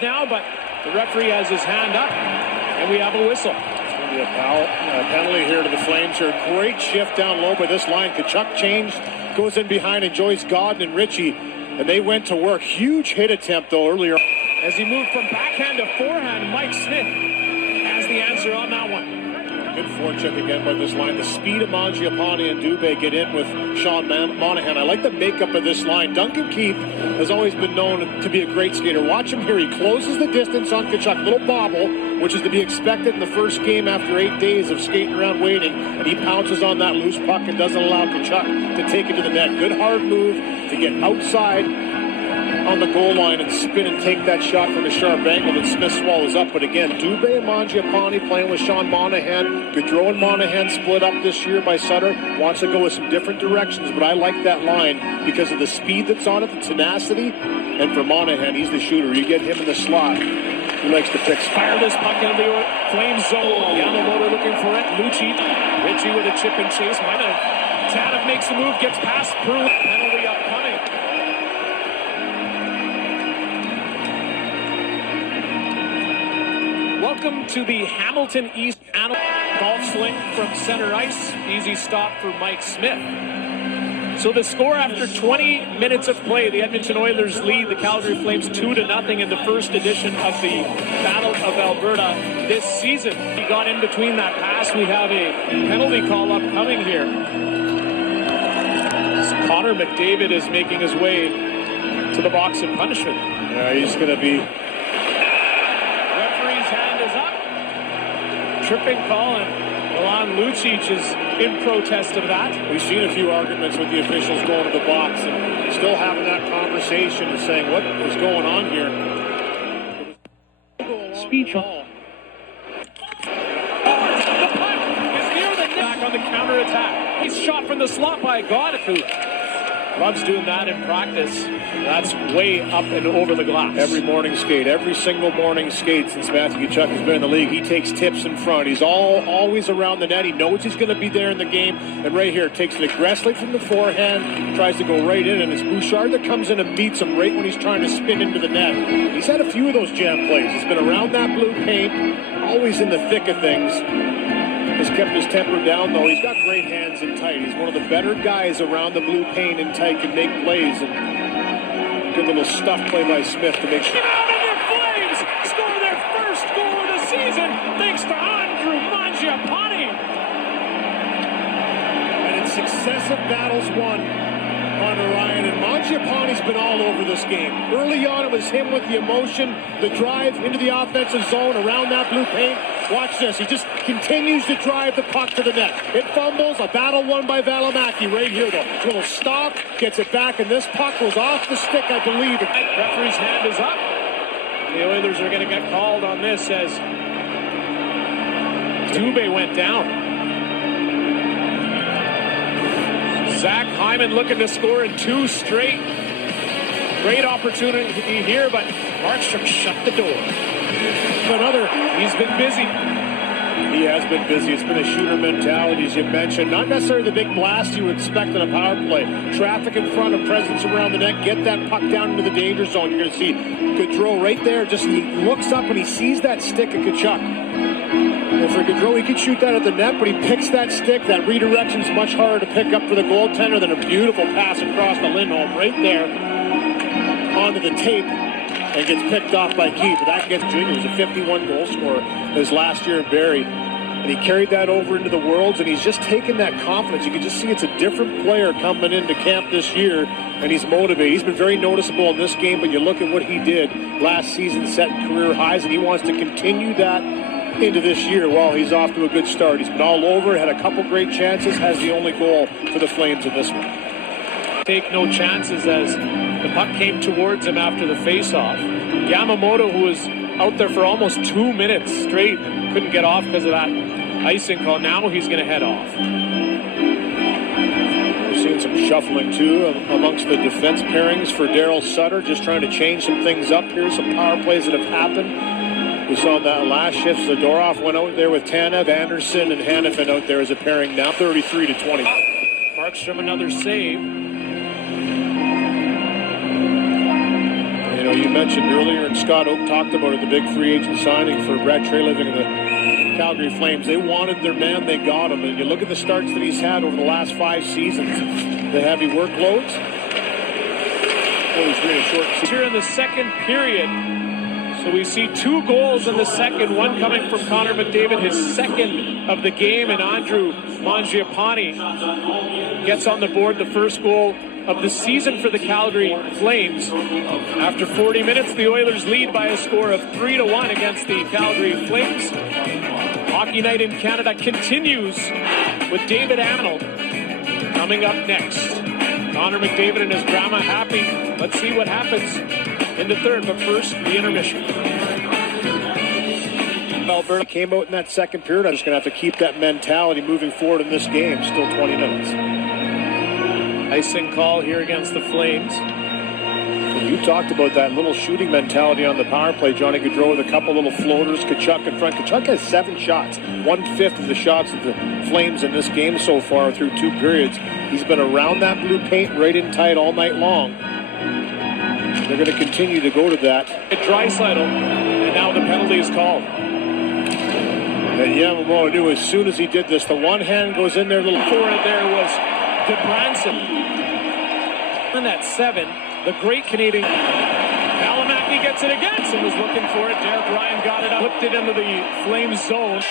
Now, but the referee has his hand up, and we have a whistle. It's going to be a penalty here to the Flames here. Great shift down low by this line. Tkachuk changed, goes in behind, enjoys Godden and Ritchie, and they went to work. Huge hit attempt, though, earlier. As he moved from backhand to forehand, Mike Smith has the answer on that one. Good forecheck again by this line. The speed of Mangiapane and Dubé get in with Sean Monahan. I like the makeup of this line. Duncan Keith has always been known to be a great skater. Watch him here. He closes the distance on Tkachuk. Little bobble, which is to be expected in the first game after 8 days of skating around waiting. And he pounces on that loose puck and doesn't allow Tkachuk to take it to the net. Good hard move to get outside on the goal line and spin and take that shot from a sharp angle that Smith swallows up. But again, Dubé and Mangiapane playing with Sean Monahan. Gaudreau and Monahan split up this year by Sutter. Wants to go with some different directions, but I like that line because of the speed that's on it, the tenacity. And for Monahan, he's the shooter. You get him in the slot. He likes to fix. Fire this puck into the Flames zone. Yamamoto looking for it. Ritchie with a chip and chase. Tanev makes a move, gets past Peru. Penalty upcoming. Welcome to the Hamilton East golf swing from center ice. Easy stop for Mike Smith. So the score after 20 minutes of play, the Edmonton Oilers lead the Calgary Flames 2-0 in the first edition of the Battle of Alberta this season. He got in between that pass. We have a penalty call upcoming here. So Connor McDavid is making his way to the box of punishment. Yeah, he's going to be... Tripping call, and Milan Lucic is in protest of that. We've seen a few arguments with the officials going to the box and still having that conversation and saying what is going on here. Speech on. The puck is near the net. Back on the counter-attack. He's shot from the slot by Godfrey. Loves doing that in practice. That's way up and over the glass. Every morning skate, every single morning skate since Matthew Tkachuk has been in the league, he takes tips in front. He's always around the net. He knows he's going to be there in the game. And right here, takes it aggressively from the forehand, tries to go right in, and it's Bouchard that comes in and meets him right when he's trying to spin into the net. He's had a few of those jam plays. He's been around that blue paint, always in the thick of things. Has kept his temper down, though. He's got great hands and tight. He's one of the better guys around the blue paint and tight, can make plays. And good little stuff play by Smith to make sure. Get out of your Flames! Score their first goal of the season thanks to Andrew Mangiapane. And in successive battles won on Orion, and Mangiapane's been all over this game. Early on, it was him with the emotion, the drive into the offensive zone around that blue paint. Watch this. He just continues to drive the puck to the net. It fumbles. A battle won by Valimaki right here, though. A little stop, gets it back, and this puck was off the stick, I believe. Referee's hand is up. The Oilers are going to get called on this as Dubé went down. Zach Hyman looking to score in 2 straight. Great opportunity here, but Markstrom shut the door. He's been busy. He has been busy. It's been a shooter mentality, as you mentioned. Not necessarily the big blast you would expect on a power play. Traffic in front of presence around the net. Get that puck down into the danger zone. You're going to see Gaudreau right there. Just he looks up and he sees that stick of Tkachuk. And for Gaudreau, he could shoot that at the net, but he picks that stick. That redirection's much harder to pick up for the goaltender than a beautiful pass across the Lindholm right there onto the tape. And gets picked off by Keith. But that gets Junior. He was a 51 goal scorer his last year in Barrie. And he carried that over into the Worlds, and he's just taken that confidence. You can just see it's a different player coming into camp this year, and he's motivated. He's been very noticeable in this game, but you look at what he did last season, setting career highs, and he wants to continue that into this year. Well, he's off to a good start. He's been all over, had a couple great chances, has the only goal for the Flames in this one. Take no chances as the puck came towards him after the face-off. Yamamoto, who was out there for almost 2 minutes straight, couldn't get off because of that icing call. Now he's going to head off. We're seeing some shuffling, too, amongst the defense pairings for Daryl Sutter, just trying to change some things up here, some power plays that have happened. We saw that last shift. Zadorov went out there with Tanev, Anderson, and Hanifin out there as a pairing now, 33-20. Markstrom another save. know, you mentioned earlier, and Scott Oak talked about it, the big free agent signing for Brad Treliving and the Calgary Flames. They wanted their man, they got him. And you look at the starts that he's had over the last 5 seasons, the heavy workloads. Oh, he's really short. Here in the second period. So we see 2 goals in the second, one coming from Connor McDavid, his second of the game, and Andrew Mangiapane gets on the board, the first goal of the season for the Calgary Flames. After 40 minutes, the Oilers lead by a score of 3-1 against the Calgary Flames. Hockey Night in Canada continues with David Arnold coming up next. Connor McDavid and his drama happy. Let's see what happens in the third, but first, the intermission. Alberta came out in that second period. I'm just going to have to keep that mentality moving forward in this game. Still 20 minutes. Icing call here against the Flames. You talked about that little shooting mentality on the power play. Johnny Gaudreau with a couple little floaters. Kachuk in front. Kachuk has 7 shots. 1/5 of the shots of the Flames in this game so far through 2 periods. He's been around that blue paint right in tight all night long. They're going to continue to go to that. Draisaitl, and now the penalty is called. And Yamamoto knew as soon as he did this, the one hand goes in there. Little forward there was DeBranson. And at 7, the great Canadian. Valimaki gets it again. And was looking for it. Derek Ryan got it up, whipped it into the Flames zone.